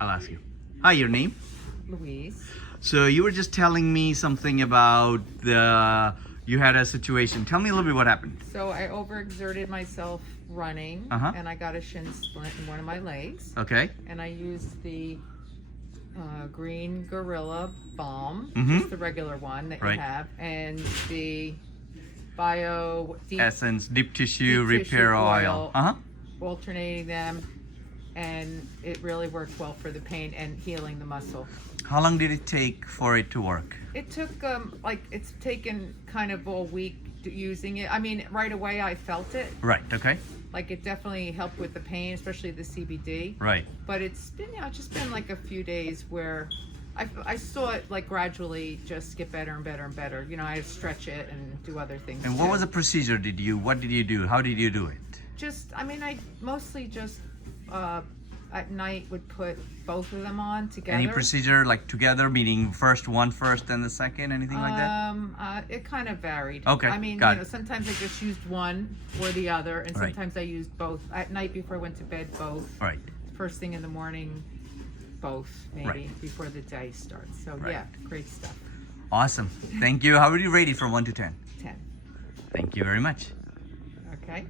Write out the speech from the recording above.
I'll ask you. Hi, your name? Louise. So you were just telling me something about you had a situation. Tell me a little bit what happened. So I overexerted myself running, and I got a shin splint in one of my legs. Okay. And I used the green gorilla balm, Mhm. just the regular one that Right. you have, and the bio deep Essence, deep tissue deep repair tissue oil. alternating them, and it really worked well for the pain and healing the muscle. How long did it take for it to work? It took it's taken kind of a week using it. I mean, right away I felt it. Right. Okay. Like it definitely helped with the pain, especially the CBD. Right. But it's been just been like a few days where I saw it like gradually just get better and better and better. You know, I stretch it and do other things. And what too. was the procedure? What did you do? How did you do it? I mostly just at night would put both of them on together. Any procedure like together, meaning one first, then the second, anything like that? It kind of varied. Okay, I mean, got it. sometimes I just used one or the other, and Right. sometimes I used both. At night before I went to bed, both. Right. First thing in the morning, both, maybe, Right. before the day starts. So Right. yeah, great stuff. Awesome. Thank you. How would you rate it from 1 to 10? 10. Thank you very much. Okay.